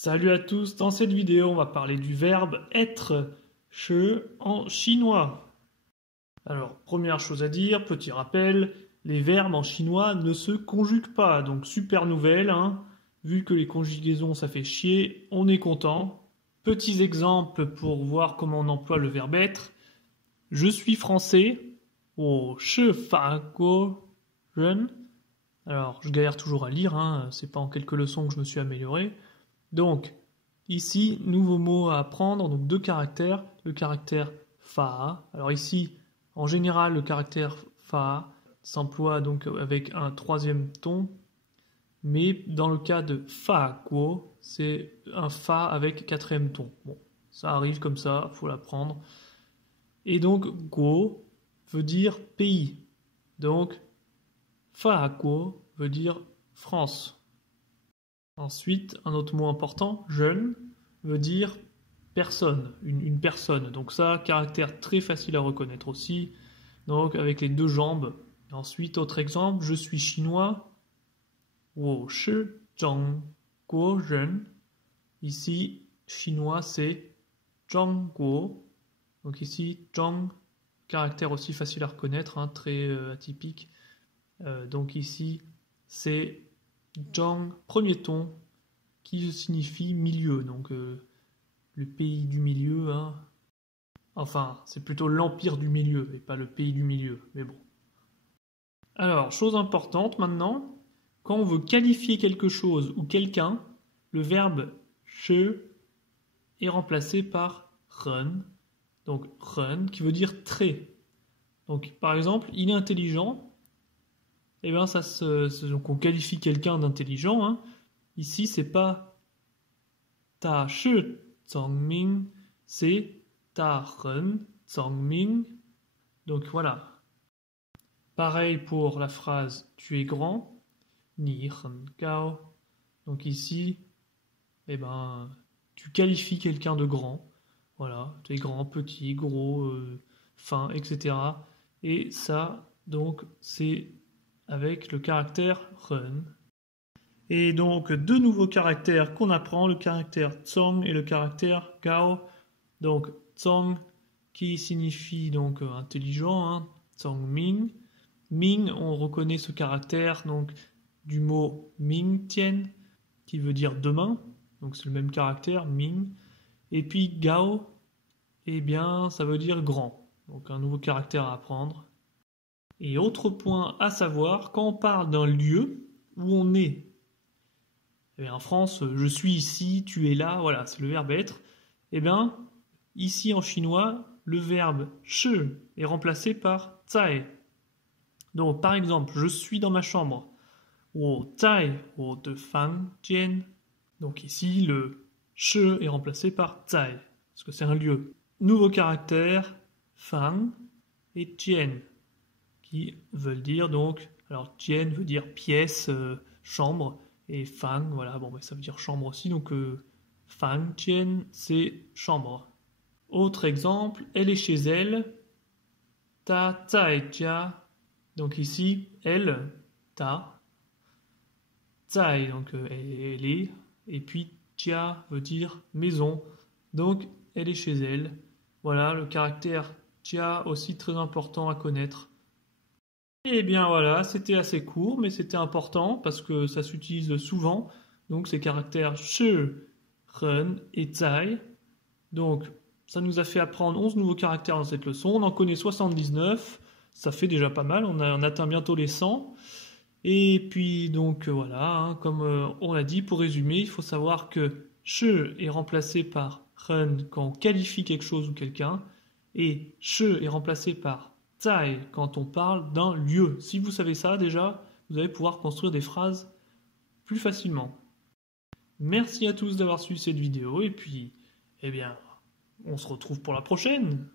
Salut à tous, dans cette vidéo on va parler du verbe être, che en chinois. Alors première chose à dire, petit rappel, les verbes en chinois ne se conjuguent pas, donc super nouvelle, hein. Vu que les conjugaisons ça fait chier, on est content. Petits exemples pour voir comment on emploie le verbe être. Je suis français, je fa guo ren. Alors je galère toujours à lire, hein. C'est pas en quelques leçons que je me suis amélioré. Donc, ici, nouveau mot à apprendre, donc deux caractères, le caractère fa. Alors ici, en général, le caractère fa s'emploie donc avec un troisième ton, mais dans le cas de fa guo, c'est un fa avec quatrième ton. Bon, ça arrive comme ça, faut l'apprendre. Et donc, guo veut dire pays. Donc, fa guo veut dire France. Ensuite, un autre mot important, jeune, veut dire personne, une personne. Donc ça, caractère très facile à reconnaître aussi. Donc avec les deux jambes. Ensuite, autre exemple, je suis chinois. 我是中国人. Ici, chinois, c'est 中国. Donc ici, zhong, caractère aussi facile à reconnaître, hein, très atypique. Donc ici, c'est zhong, premier ton, qui signifie milieu, donc le pays du milieu, hein. Enfin, c'est plutôt l'empire du milieu et pas le pays du milieu, mais bon. Alors, chose importante maintenant, quand on veut qualifier quelque chose ou quelqu'un, le verbe che est remplacé par ren, donc ren qui veut dire très. Donc, par exemple, il est intelligent, et bien donc on qualifie quelqu'un d'intelligent, hein. Ici, c'est pas ta shi zongming, c'est ta ren zongming. Donc voilà. Pareil pour la phrase tu es grand, ni ren gao. Donc ici, eh ben, tu qualifies quelqu'un de grand. Voilà, tu es grand, petit, gros, fin, etc. Et ça, donc, c'est avec le caractère ren. Et donc, deux nouveaux caractères qu'on apprend, le caractère zong et le caractère gao. Donc, zong qui signifie donc intelligent, hein, zongming. Ming, on reconnaît ce caractère donc du mot mingtian qui veut dire demain. Donc, c'est le même caractère, ming. Et puis, gao, eh bien, ça veut dire grand. Donc, un nouveau caractère à apprendre. Et autre point à savoir, quand on parle d'un lieu où on est, eh bien, en France, je suis ici, tu es là, voilà, c'est le verbe être. Eh bien, ici en chinois, le verbe che est remplacé par zai. Donc, par exemple, je suis dans ma chambre. 我在我的房间. Donc ici, le che est remplacé par zai, parce que c'est un lieu. Nouveau caractère, fang et jian, qui veulent dire donc, alors jian veut dire pièce, chambre, et fang, voilà, bon, ça veut dire chambre aussi, donc fang jian, c'est chambre. Autre exemple, elle est chez elle, ta zai jia, donc ici, elle, ta, zai, donc elle est, et puis jia veut dire maison, donc elle est chez elle. Voilà, le caractère jia aussi très important à connaître. Et bien voilà, c'était assez court, mais c'était important parce que ça s'utilise souvent. Donc ces caractères she, ren et zai. Donc ça nous a fait apprendre 11 nouveaux caractères dans cette leçon. On en connaît 79, ça fait déjà pas mal, on atteint bientôt les 100. Et puis donc voilà, hein, comme on l'a dit, pour résumer, il faut savoir que she est remplacé par ren quand on qualifie quelque chose ou quelqu'un, et she est remplacé par zai quand on parle d'un lieu. Si vous savez ça déjà, vous allez pouvoir construire des phrases plus facilement. Merci à tous d'avoir suivi cette vidéo et puis, eh bien, on se retrouve pour la prochaine.